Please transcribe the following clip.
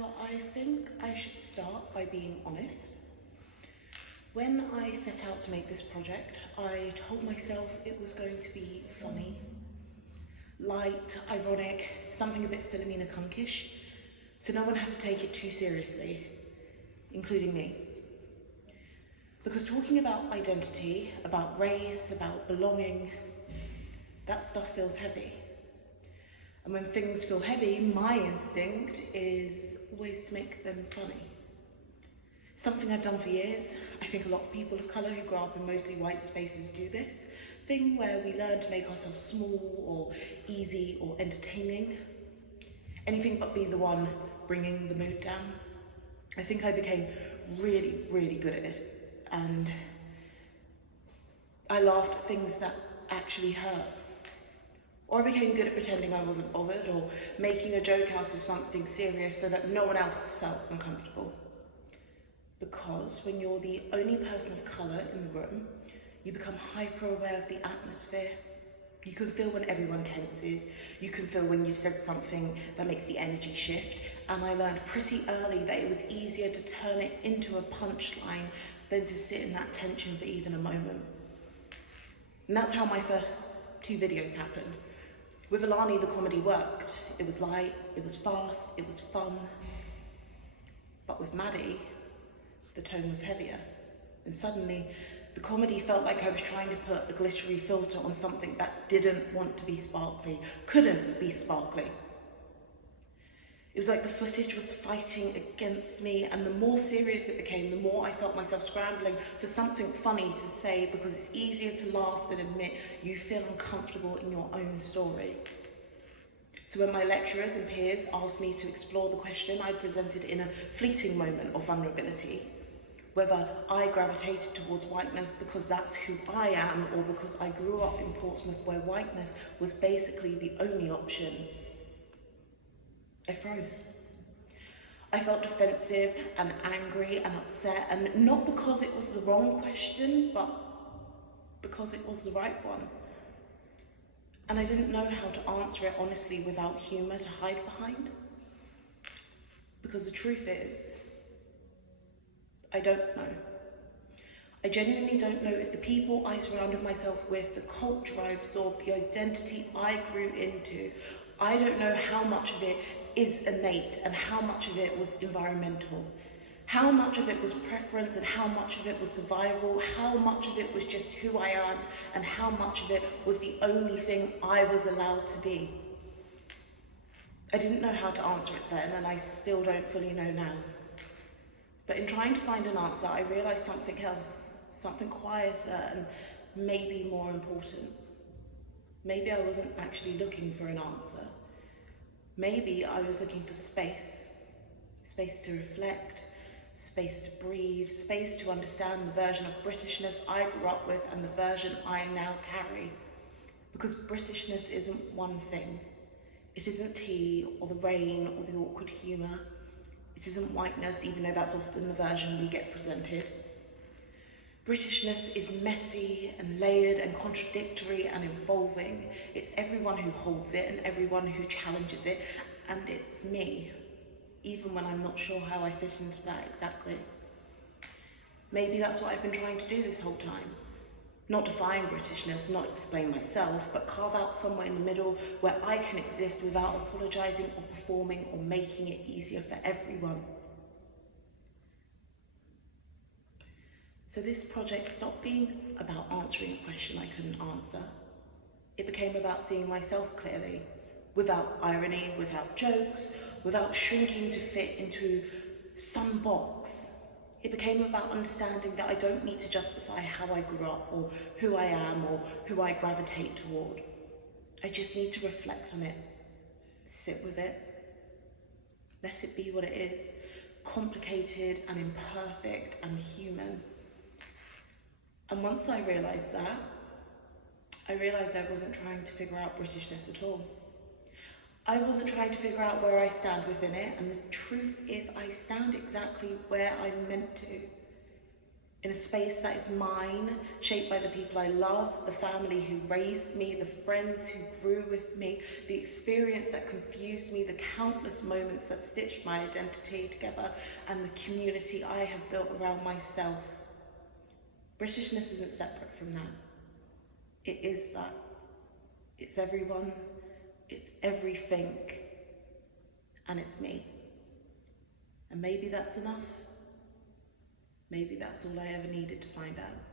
I think I should start by being honest. When I set out to make this project, I told myself it was going to be funny, light, ironic, something a bit Philomena Kunkish, so no one had to take it too seriously, including me. Because talking about identity, about race, about belonging, that stuff feels heavy. And when things feel heavy, my instinct is always to make them funny. Something I've done for years. I think a lot of people of colour who grow up in mostly white spaces do this. Thing where we learn to make ourselves small or easy or entertaining. Anything but be the one bringing the mood down. I think I became really, really good at it. And I laughed at things that actually hurt. Or I became good at pretending I wasn't bothered, or making a joke out of something serious so that no one else felt uncomfortable. Because when you're the only person of colour in the room, you become hyper aware of the atmosphere. You can feel when everyone tenses, you can feel when you've said something that makes the energy shift, and I learned pretty early that it was easier to turn it into a punchline than to sit in that tension for even a moment. And that's how my first 2 videos happened. With Alani, the comedy worked. It was light, it was fast, it was fun. But with Maddie, the tone was heavier. And suddenly, the comedy felt like I was trying to put a glittery filter on something that didn't want to be sparkly, couldn't be sparkly. It was like the footage was fighting against me, and the more serious it became, the more I felt myself scrambling for something funny to say, because it's easier to laugh than admit you feel uncomfortable in your own story. So when my lecturers and peers asked me to explore the question I presented in a fleeting moment of vulnerability, whether I gravitated towards whiteness because that's who I am, or because I grew up in Portsmouth where whiteness was basically the only option, I froze. I felt defensive and angry and upset, and not because it was the wrong question, but because it was the right one. And I didn't know how to answer it honestly without humour to hide behind. Because the truth is, I don't know. I genuinely don't know if the people I surrounded myself with, the culture I absorbed, the identity I grew into, I don't know how much of it is innate and how much of it was environmental. How much of it was preference and how much of it was survival, how much of it was just who I am and how much of it was the only thing I was allowed to be. I didn't know how to answer it then, and I still don't fully know now. But in trying to find an answer, I realised something else, something quieter and maybe more important. Maybe I wasn't actually looking for an answer. Maybe I was looking for space. Space to reflect, space to breathe, space to understand the version of Britishness I grew up with and the version I now carry. Because Britishness isn't one thing. It isn't tea or the rain or the awkward humour. It isn't whiteness, even though that's often the version we get presented. Britishness is messy and layered and contradictory and evolving. It's everyone who holds it and everyone who challenges it, and it's me, even when I'm not sure how I fit into that exactly. Maybe that's what I've been trying to do this whole time. Not define Britishness, not explain myself, but carve out somewhere in the middle where I can exist without apologising or performing or making it easier for everyone. So this project stopped being about answering a question I couldn't answer. It became about seeing myself clearly, without irony, without jokes, without shrinking to fit into some box. It became about understanding that I don't need to justify how I grew up or who I am or who I gravitate toward. I just need to reflect on it, sit with it, let it be what it is, complicated and imperfect and human. And once I realised that, I realised I wasn't trying to figure out Britishness at all. I wasn't trying to figure out where I stand within it, and the truth is I stand exactly where I'm meant to. in a space that is mine, shaped by the people I love, the family who raised me, the friends who grew with me, the experience that confused me, the countless moments that stitched my identity together, and the community I have built around myself. Britishness isn't separate from that. It is that. It's everyone, it's everything, and it's me. And maybe that's enough. Maybe that's all I ever needed to find out.